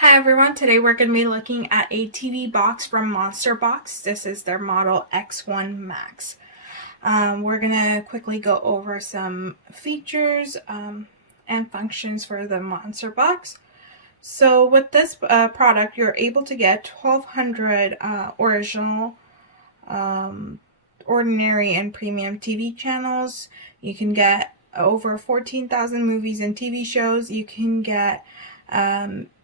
Hi everyone, today we're going to be looking at a TV box from Monsterbox. This is their model X1 Max. We're going to quickly go over some features and functions for the Monsterbox. So with this product, you're able to get 1,200 original, ordinary, and premium TV channels. You can get over 14,000 movies and TV shows. You can get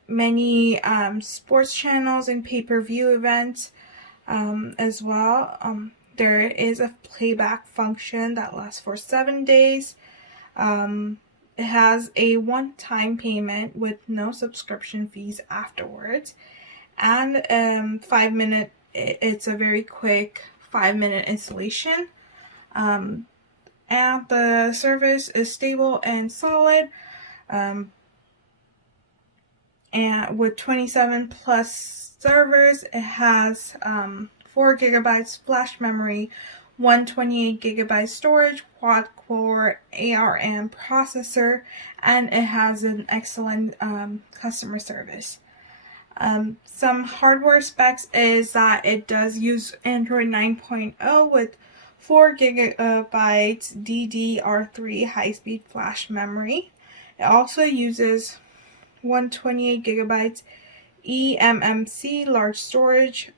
many sports channels and pay-per-view events as well. There is a playback function that lasts for 7 days. It has a one-time payment with no subscription fees afterwards, and it's a very quick 5-minute installation. And the service is stable and solid. And with 27 plus servers, it has 4 gigabytes flash memory, 128 gigabyte storage, quad-core ARM processor, and it has an excellent customer service. Some hardware specs is that it does use Android 9.0 with 4 gigabytes DDR3 high-speed flash memory. It also uses 128 gigabytes eMMC large storage,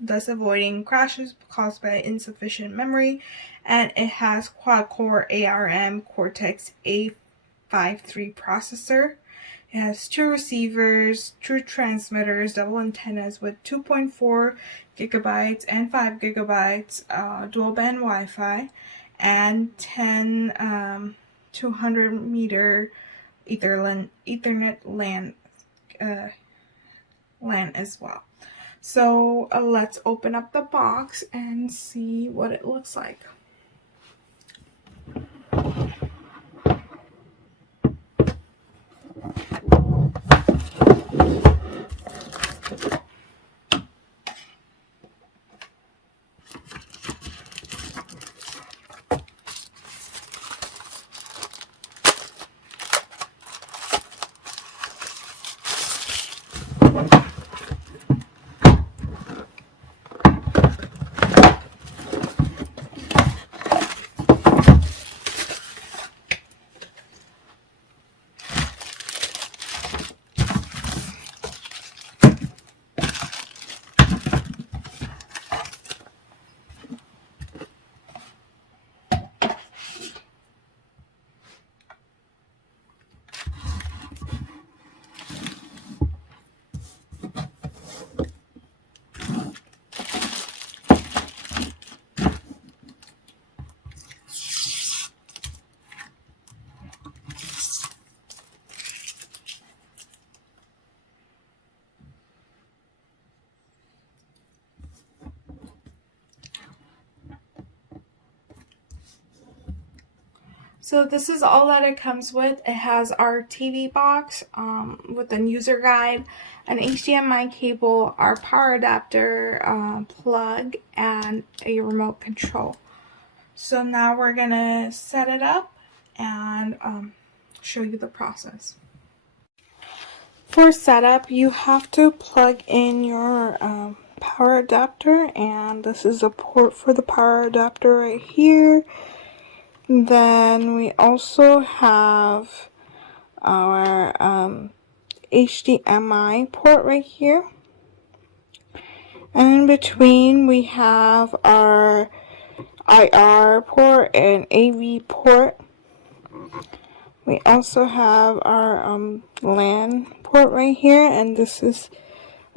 thus avoiding crashes caused by insufficient memory, and it has quad-core ARM Cortex A53 processor. It has 2 receivers, true transmitters, double antennas with 2.4 gigabytes and 5 gigabytes dual band Wi-Fi, and 10 200 meter Ethernet LAN as well. So let's open up the box and see what it looks like. So this is all that it comes with. It has our TV box with a user guide, an HDMI cable, our power adapter plug, and a remote control. So now we're gonna set it up and show you the process. For setup, you have to plug in your power adapter, and this is a port for the power adapter right here. Then we also have our HDMI port right here, and in between we have our IR port and AV port. We also have our LAN port right here, and this is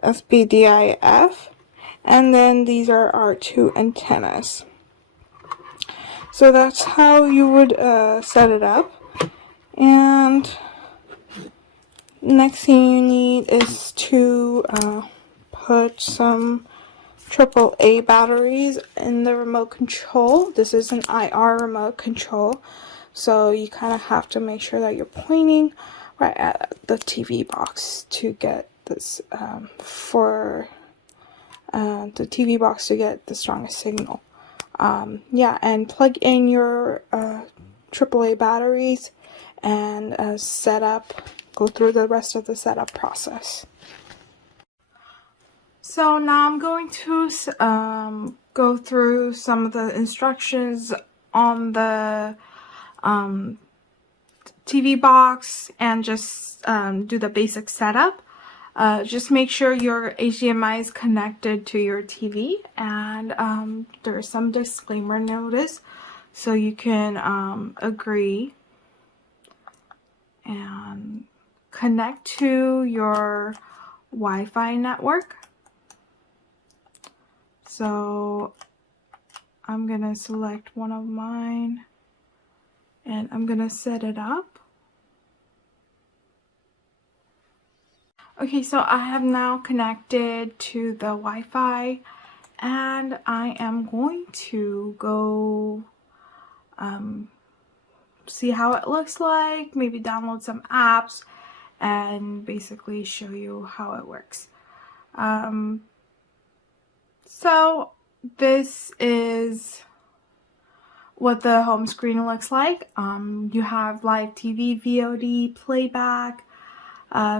SPDIF, and then these are our 2 antennas. So that's how you would set it up. And next thing you need is to put some AAA batteries in the remote control. This is an IR remote control, so you kind of have to make sure that you're pointing right at the TV box to get this for the TV box to get the strongest signal. Yeah, and plug in your AAA batteries and set up go through the rest of the setup process. So now I'm going to go through some of the instructions on the TV box and just do the basic setup. Just make sure your HDMI is connected to your TV, and there's some disclaimer notice so you can agree and connect to your Wi-Fi network. So I'm gonna select one of mine and I'm gonna set it up. Okay, so I have now connected to the Wi-Fi, and I am going to go see how it looks like, maybe download some apps, and basically show you how it works. So this is what the home screen looks like. You have live TV, VOD, playback,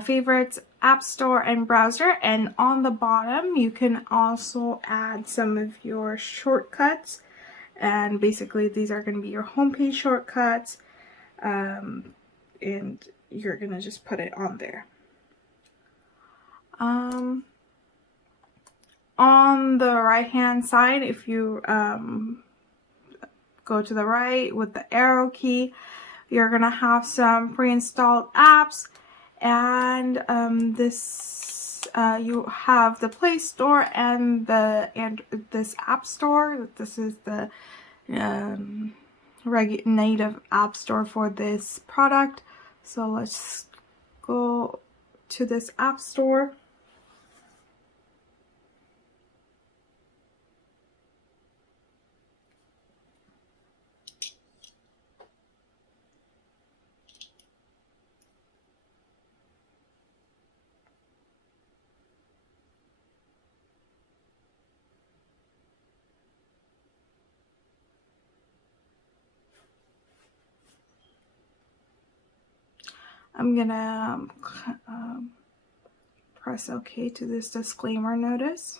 favorites, app store, and browser, and on the bottom you can also add some of your shortcuts, and basically these are going to be your homepage shortcuts, and you're going to just put it on there. On the right hand side, if you go to the right with the arrow key, you're going to have some pre-installed apps, and you have the Play Store and this App Store. This is the native App Store for this product. So let's go to this App Store. I'm gonna press OK to this disclaimer notice.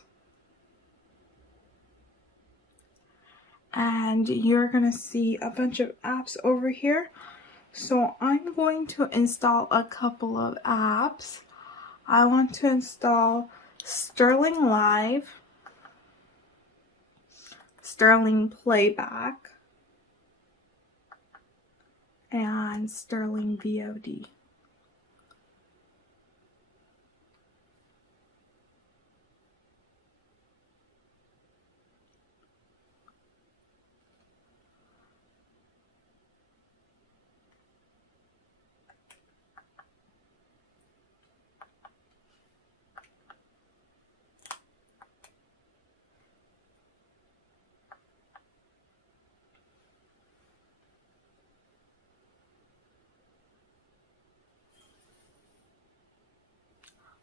And you're gonna see a bunch of apps over here. So I'm going to install a couple of apps. I want to install Sterling Live, Sterling Playback, and Sterling VOD.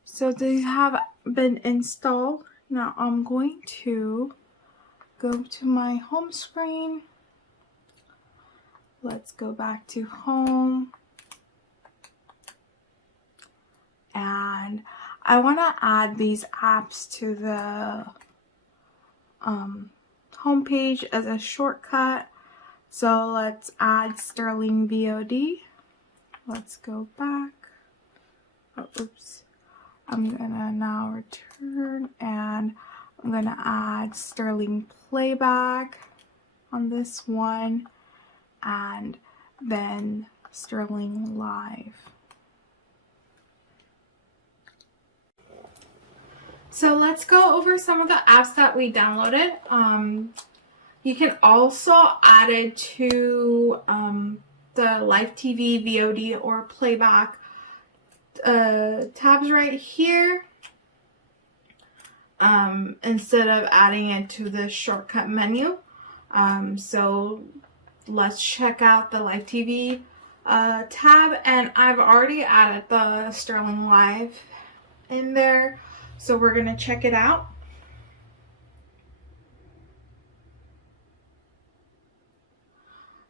So these have been installed. Now I'm going to go to my home screen. Let's go back to home. And I want to add these apps to the home page as a shortcut. So let's add Sterling VOD. Let's go back. Oh, oops. I'm gonna now return, and I'm gonna add Sterling Playback on this one, and then Sterling Live. So let's go over some of the apps that we downloaded. You can also add it to the live TV, VOD, or playback tabs right here, instead of adding it to the shortcut menu. So let's check out the live TV tab, and I've already added the Sterling Live in there, so we're gonna check it out.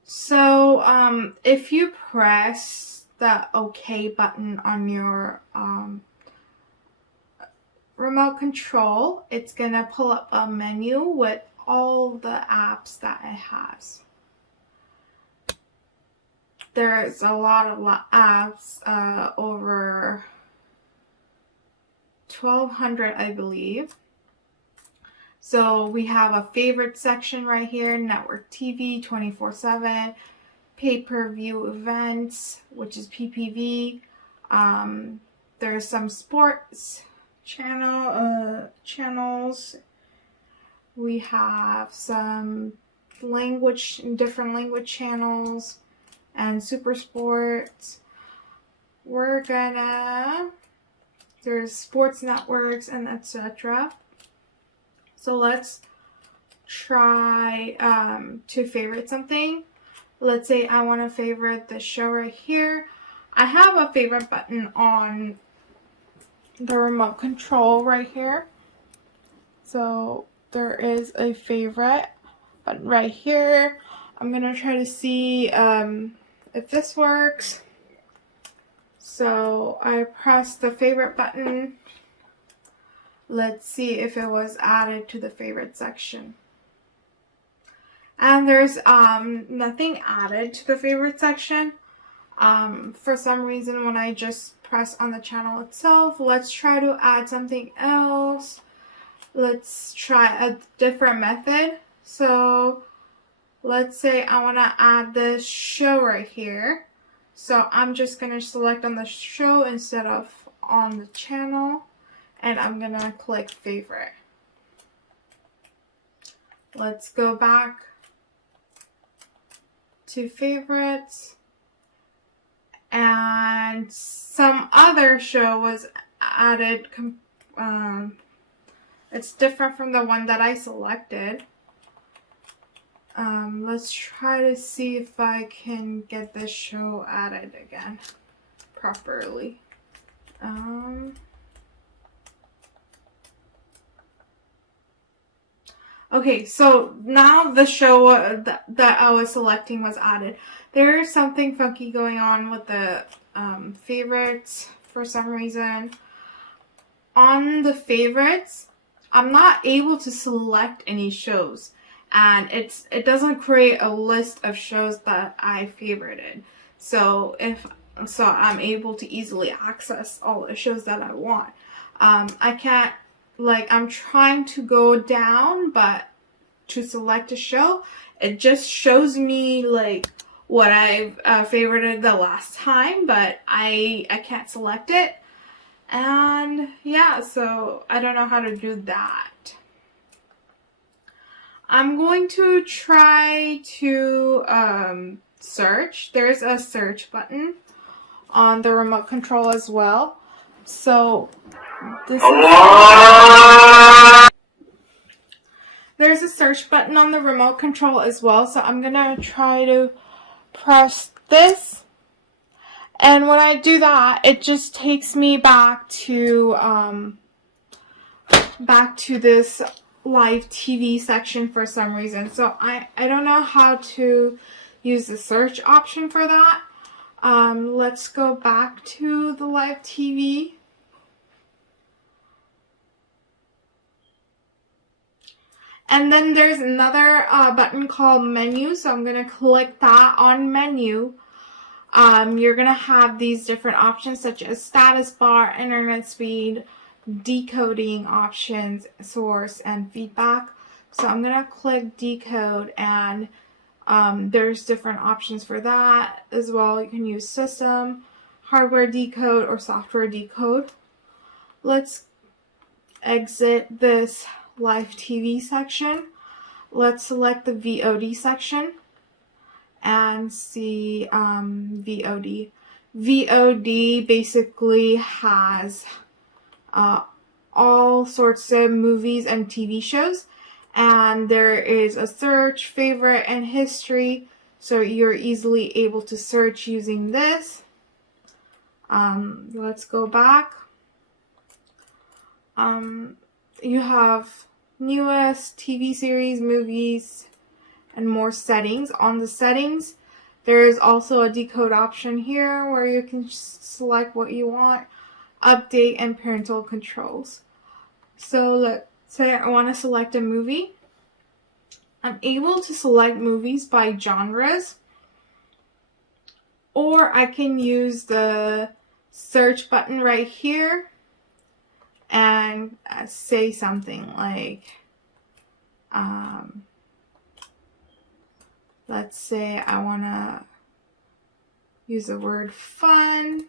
So if you press the OK button on your remote control, it's gonna pull up a menu with all the apps that it has. There's a lot of apps, over 1,200, I believe. So we have a favorite section right here, network TV 24/7, pay-per-view events, which is PPV. There's some sports channels. We have some different language channels, and super sports. There's sports networks and etc. So let's try to favorite something. Let's say I want to favorite the show right here. I have a favorite button on the remote control right here. So there is a favorite button right here. I'm going to try to see if this works. So I press the favorite button. Let's see if it was added to the favorite section. And there's nothing added to the favorite section. For some reason, when I just press on the channel itself, let's try to add something else. Let's try a different method. So let's say I want to add this show right here. So I'm just going to select on the show instead of on the channel. And I'm going to click favorite. Let's go back to favorites. And some other show was added. It's different from the one that I selected. Let's try to see if I can get this show added again properly. Okay, so now the show that I was selecting was added. There's something funky going on with the favorites for some reason. On the favorites, I'm not able to select any shows, and it doesn't create a list of shows that I favorited. So I'm able to easily access all the shows that I want. I can't, I'm trying to go down, but to select a show, it just shows me what I've favorited the last time, but I can't select it. And yeah, so I don't know how to do that. I'm going to try to search. There's a search button on the remote control as well. So there's a search button on the remote control as well. So I'm going to try to press this. And when I do that, it just takes me back to this live TV section for some reason. So I don't know how to use the search option for that. Let's go back to the live TV. And then there's another button called menu. So I'm going to click that on menu. You're going to have these different options such as status bar, internet speed, decoding options, source, and feedback. So I'm going to click decode, and there's different options for that as well. You can use system, hardware decode, or software decode. Let's exit this live TV section. Let's select the VOD section and see VOD. VOD basically has all sorts of movies and TV shows, and there is a search, favorite, and history, so you're easily able to search using this. Let's go back. You have newest TV series, movies, and more settings. On the settings, There is also a decode option here where you can select what you want, update, and parental controls. So let's say I want to select a movie. I'm able to select movies by genres, or I can use the search button right here and say something like, let's say I want to use the word fun.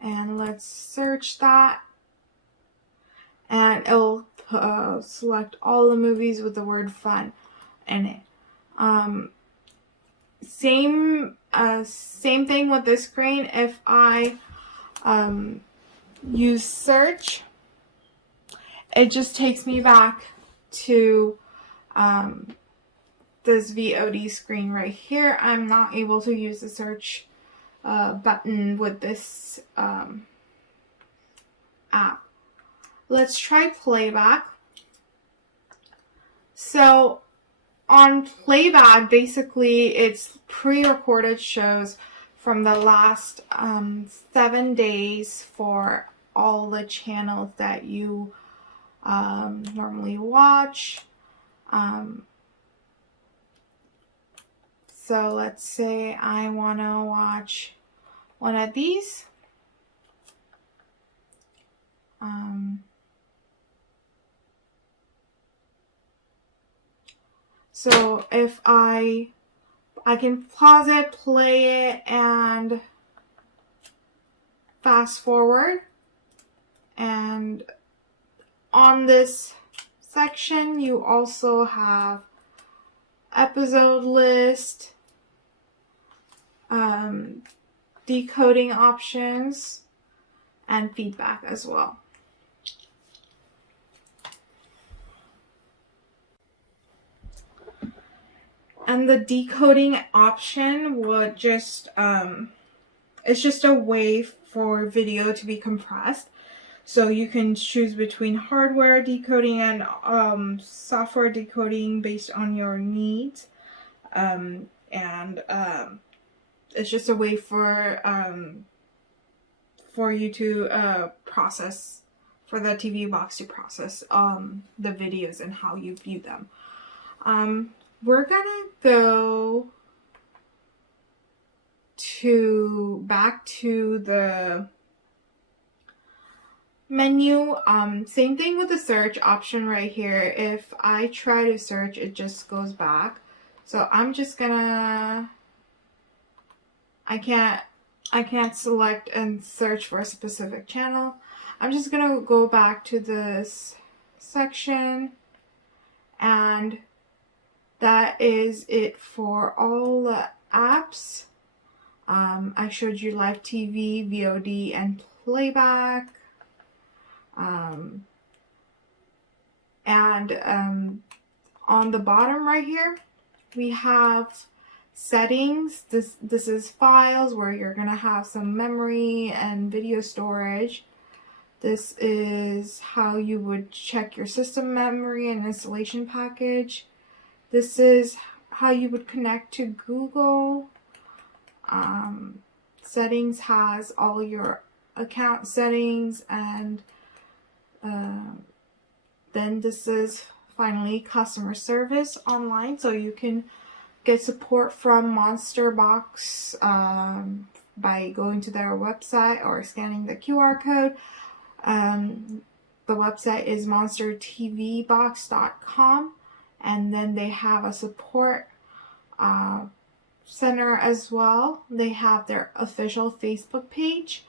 And let's search that. And it'll select all the movies with the word fun in it. Same thing with this screen. If I use search, it just takes me back to this VOD screen right here. I'm not able to use the search button with this app. Let's try Playback. So on Playback, basically it's pre-recorded shows from the last 7 days for all the channels that you normally watch. So let's say I want to watch one of these. So if I can pause it, play it, and fast forward. And on this section, you also have episode list, decoding options, and feedback as well. And the decoding option would just, it's just a way for video to be compressed. So you can choose between hardware decoding and software decoding based on your needs. It's just a way for you to process, for the TV box to process the videos and how you view them. We're gonna go back to the menu. Same thing with the search option right here. If I try to search, it just goes back. So I'm just gonna, I can't select and search for a specific channel. I'm just gonna go back to this section, and that is it for all the apps. I showed you live TV, VOD, and Playback. On the bottom right here, we have settings. This is files, where you're gonna have some memory and video storage. This is how you would check your system memory and installation package. This is how you would connect to Google. Settings has all your account settings, and then this is finally customer service online, so you can get support from Monsterbox by going to their website or scanning the QR code. The website is monstertvbox.com, and then they have a support center as well. They have their official Facebook page,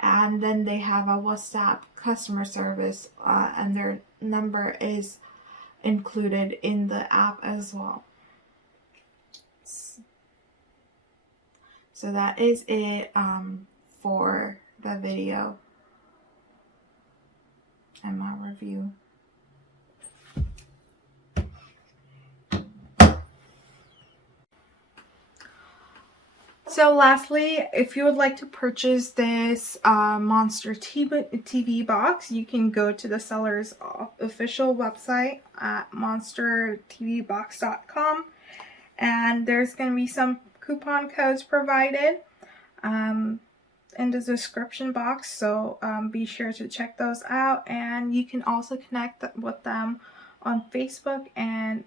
and then they have a WhatsApp customer service, and their number is included in the app as well. So that is it for the video and my review. So lastly, if you would like to purchase this Monster TV box, you can go to the seller's official website at monstertvbox.com, and there's going to be some coupon codes provided in the description box, so be sure to check those out. And you can also connect with them on Facebook and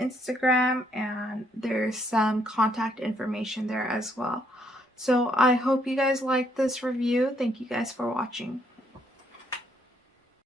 Instagram, and there's some contact information there as well. So I hope you guys liked this review. Thank you guys for watching.